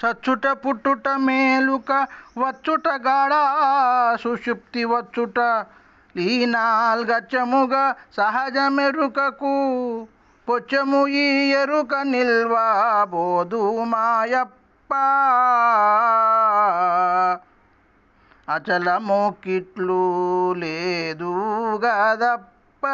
చచ్చుట పుట్టుట మేలుక వచ్చుట గాడా సుషుప్తి వచ్చుట. లీనాల్గచ్చముగా సహజమెరుకకు పొచ్చము ఈ ఎరుక నిల్వా బోధు మాయప్ప. అచలము కిట్లు లేదు గదప్ప.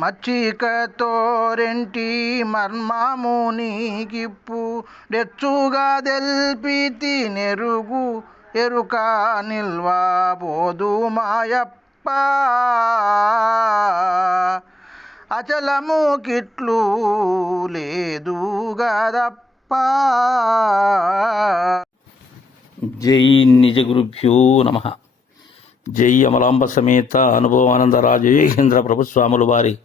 మచ్చికతోరెంటి మర్మము నీకిప్పు డెచ్చుగా దెల్పితి తినెరుగు ఎరుక నిల్వా బోధు మాయప్ప. అచలము కిట్లు లేదు గదప్ప. జై నిజ గురుభ్యో నమ. జై అమలాంబ సమేత అనుభవానంద రాజయోగేంద్ర ప్రభుస్వాములు వారి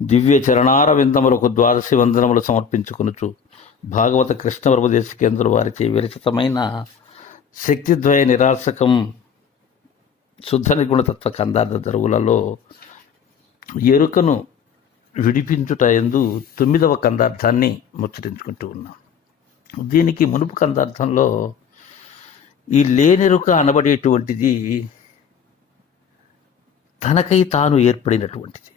దివ్య చరణార విందములకు ద్వాదశి వందనములు సమర్పించుకునుచు భాగవత కృష్ణ ప్రభుదేశ కేంద్ర వారిచే విరచితమైన శక్తిద్వయ నిరాశకం శుద్ధ నిగుణతత్వ కందార్థ దరువులలో ఎరుకను విడిపించుట ఎందు తొమ్మిదవ కందార్థాన్ని ముచ్చటించుకుంటూ ఉన్నాం. దీనికి మునుపు కందార్థంలో ఈ లేనెరుక అనబడేటువంటిది తనకై తాను ఏర్పడినటువంటిది.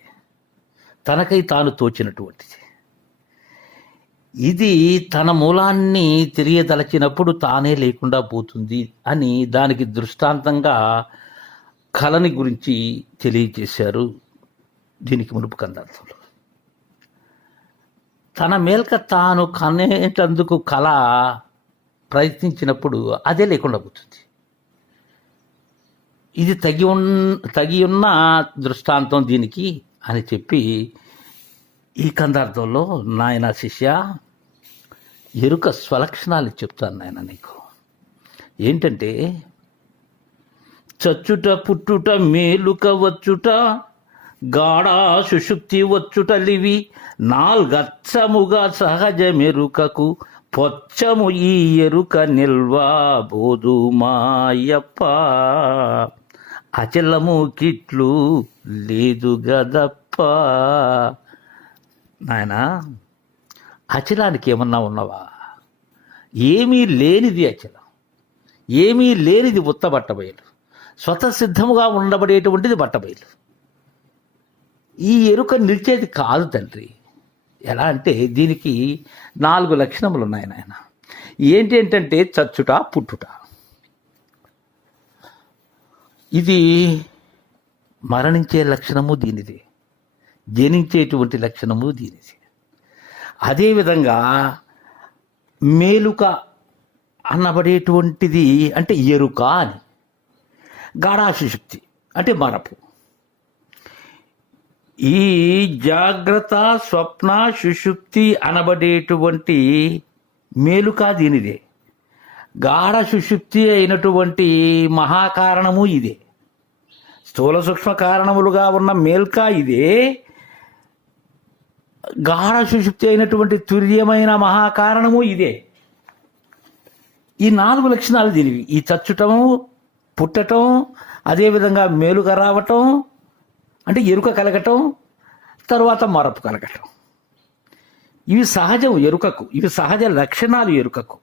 తనకై తాను తోచినటువంటిది. ఇది తన మూలాన్ని తెలియదలచినప్పుడు తానే లేకుండా పోతుంది అని దానికి దృష్టాంతంగా కళని గురించి తెలియజేశారు దీనికి మునుపు కందార్థంలో. తన మేల్క తాను కనేటందుకు కళ ప్రయత్నించినప్పుడు అదే లేకుండా పోతుంది. ఇది తగి ఉన్ తగి ఉన్న దృష్టాంతం దీనికి. అని చెప్పి ఈ కందార్థంలో నాయన శిష్య ఎరుక స్వలక్షణాలు చెప్తాను నాయన నీకు. ఏంటంటే చచ్చుట పుట్టుట మేలుక వచ్చుట గాఢ సుషుప్తి వచ్చుటలివి నాల్గచ్చముగా సహజ మెరుకకు పొచ్చము ఈ ఎరుక నిల్వా బోధు మాయప్ప. అచలము కిట్లు లేదు గదప్ప నాయనా అచలానికి ఏమన్నా ఉన్నవా? ఏమీ లేనిది అచలం. ఏమీ లేనిది ఉత్త బట్టబయలు. స్వతసిద్ధముగా ఉండబడేటువంటిది బట్టబయలు. ఈ ఎరుక నిలిచేది కాదు తండ్రి. ఎలా అంటే దీనికి నాలుగు లక్షణములు ఉన్నాయి నాయన. ఏంటి ఏంటంటే చచ్చుట పుట్టుట. ఇది మరణించే లక్షణము దీనిది. జనించేటువంటి లక్షణము దీనిది. అదేవిధంగా మేలుక అన్నబడేటువంటిది అంటే ఎరుక అని. గాఢాశుశక్తి అంటే మరపు. ఈ జాగ్రత్త స్వప్న సుషుప్తి అనబడేటువంటి మేలుక దీనిదే. గాఢ సుషుప్తి అయినటువంటి మహాకారణము ఇదే. స్థూల సూక్ష్మ కారణములుగా ఉన్న మేల్క ఇదే. గాఢ సుషుప్తి అయినటువంటి తుర్యమైన మహాకారణము ఇదే. ఈ నాలుగు లక్షణాలు దీనివి. ఈ చచ్చుటము పుట్టటం అదేవిధంగా మేలుక రావటం అంటే ఎరుక కలగటం తరువాత మరపు కలగటం. ఇవి సహజం ఎరుకకు ఇవి సహజ లక్షణాలు ఎరుకకు.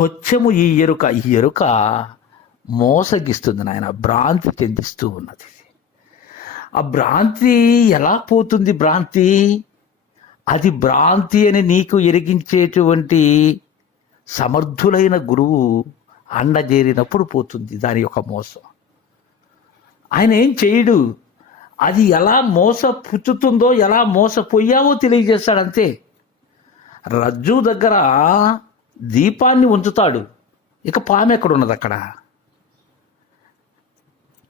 పొచ్చము ఈ ఎరుక ఈ ఎరుక మోసగిస్తుంది నాయన భ్రాంతి చెందిస్తూ ఉన్నది. ఆ భ్రాంతి ఎలా పోతుంది భ్రాంతి? అది భ్రాంతి అని నీకు ఎరిగించేటువంటి సమర్థులైన గురువు అండజేరినప్పుడు పోతుంది దాని యొక్క మోసం. ఆయన ఏం చేయడు? అది ఎలా మోసపుచ్చుతుందో ఎలా మోసపోయావో తెలియజేస్తాడు అంతే. రజ్జు దగ్గర దీపాన్ని ఉంచుతాడు. ఇక పాము ఎక్కడ ఉన్నది అక్కడ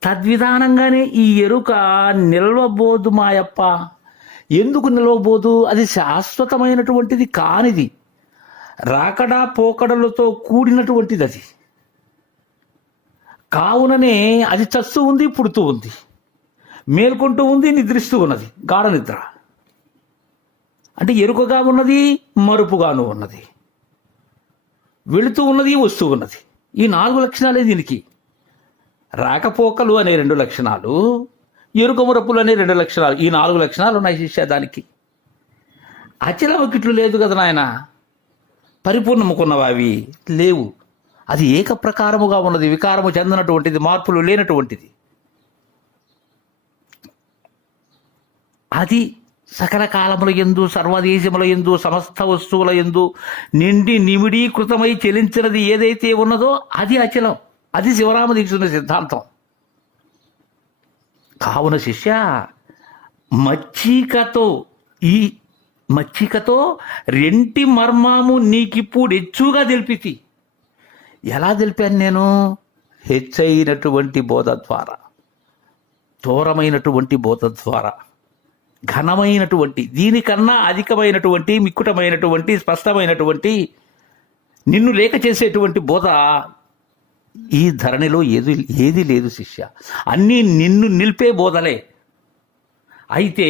తద్విధానంగానే ఈ ఎరుక నిల్వబోదు మాయప్ప. ఎందుకు నిల్వబోదు? అది శాశ్వతమైనటువంటిది కానిది. రాకడా పోకడలతో కూడినటువంటిది అది. కావుననే అది చస్తూ ఉంది పుడుతూ ఉంది. మేల్కొంటూ ఉంది నిద్రిస్తూ ఉన్నది. గాఢ నిద్ర. అంటే ఎరుకగా ఉన్నది మరుపుగాను ఉన్నది. వెళుతూ ఉన్నది వస్తూ ఉన్నది. ఈ నాలుగు లక్షణాలే దీనికి. రాకపోకలు అనే రెండు లక్షణాలు ఎరుకమురపులు అనే రెండు లక్షణాలు ఈ నాలుగు లక్షణాలు ఉన్నాయి శిష్య దానికి. అచలముకిట్లు లేదు కదా నాయన. పరిపూర్ణముకున్నవి అవి లేవు. అది ఏక ప్రకారముగా ఉన్నది వికారము చెందినటువంటిది మార్పులు లేనటువంటిది. అది సకల కాలముల ఎందు సర్వదేశముల ఎందు సమస్త వస్తువుల ఎందు నిండి నిమిడీకృతమై చెలించినది ఏదైతే ఉన్నదో అది అచలం. అది శివరామ దీక్షుని సిద్ధాంతం. కావున శిష్య మచ్చికతో ఈ మచ్చికతో రెంటి మర్మము నీకిప్పుడు హెచ్చుగా తెలిపితి. ఎలా తెలిపాను నేను? హెచ్చైనటువంటి బోధ ద్వారా దూరమైనటువంటి బోధ ద్వారా ఘనమైనటువంటి దీనికన్నా అధికమైనటువంటి మిక్కుటమైనటువంటి స్పష్టమైనటువంటి నిన్ను లేక చేసేటువంటి బోధ ఈ ధరణిలో ఏది ఏది లేదు శిష్య. అన్నీ నిన్ను నిలిపే బోధలే. అయితే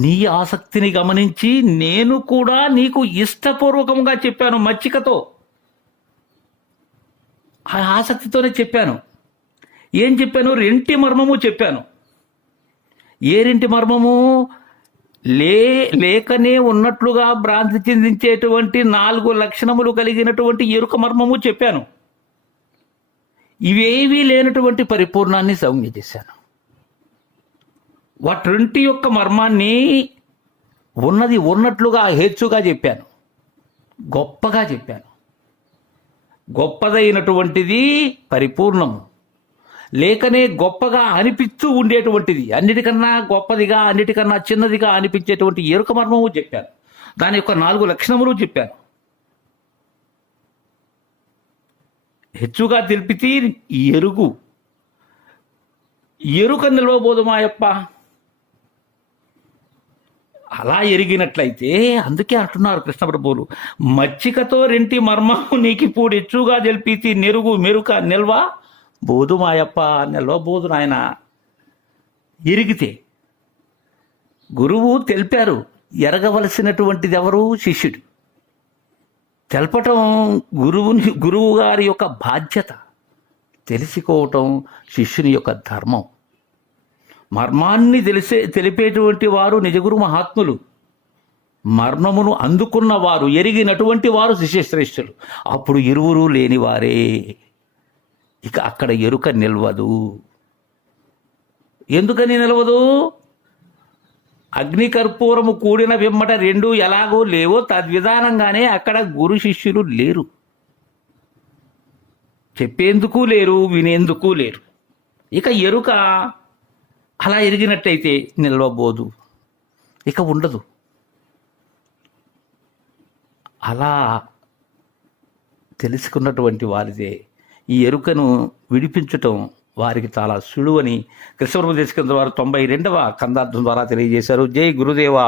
నీ ఆసక్తిని గమనించి నేను కూడా నీకు ఇష్టపూర్వకంగా చెప్పాను మచ్చికతో. ఆ ఆసక్తితోనే చెప్పాను. ఏం చెప్పాను? రెంటి మర్మము చెప్పాను. ఏ రెంటి మర్మము? లే లేకనే ఉన్నట్లుగా భ్రాంతి చెందించేటువంటి నాలుగు లక్షణములు కలిగినటువంటి ఎరుక మర్మము చెప్పాను. ఇవేవీ లేనటువంటి పరిపూర్ణాన్ని సౌమ్య చేశాను. వాటి యొక్క మర్మాన్ని ఉన్నది ఉన్నట్లుగా హెచ్చుగా చెప్పాను. గొప్పగా చెప్పాను. గొప్పదైనటువంటిది పరిపూర్ణము. లేకనే గొప్పగా అనిపిస్తూ ఉండేటువంటిది. అన్నిటికన్నా గొప్పదిగా అన్నిటికన్నా చిన్నదిగా అనిపించేటువంటి ఎరుక మర్మము చెప్పాను. దాని యొక్క నాలుగు లక్షణములు చెప్పాను. హెచ్చుగా తెలిపితే ఎరుగు. ఎరుక నిలవబోదు యొక్క అలా ఎరిగినట్లయితే అందుకే అంటున్నారు కృష్ణ ప్రభువులు మచ్చికతో రెంటి మర్మము నీకిప్పుడు హెచ్చుగా తెలిపితే నెరుగు మెరుక నిల్వ బోధు మాయప్ప నెలలో బోధు నాయన ఇరిగితే గురువు తెలిపారు ఎరగవలసినటువంటిది ఎవరు? శిష్యుడు. తెలపటం గురువుని గురువు గారి యొక్క బాధ్యత. తెలుసుకోవటం శిష్యుని యొక్క ధర్మం. మర్మాన్ని తెలిసే తెలిపేటువంటి వారు నిజగురు మహాత్ములు. మర్మమును అందుకున్న వారు ఎరిగినటువంటి వారు శిష్యశ్రేష్ఠులు. అప్పుడు ఇరువురు లేనివారే. ఇక అక్కడ ఎరుక నిల్వదు. ఎందుకని నిలవదు? అగ్నికర్పూరము కూడిన వెమ్మట రెండు ఎలాగో లేవో తద్విధానంగానే అక్కడ గురు శిష్యులు లేరు. చెప్పేందుకు లేరు వినేందుకు లేరు. ఇక ఎరుక అలా ఎరిగినట్టయితే నిల్వబోదు. ఇక ఉండదు. అలా తెలుసుకున్నటువంటి వారిదే ఈ ఎరుకను విడిపించటం వారికి చాలా సులువని కృష్ణప్రభు దేశకంద వారు తొంభై రెండవ కందార్థం ద్వారా తెలియజేశారు. జై గురుదేవా.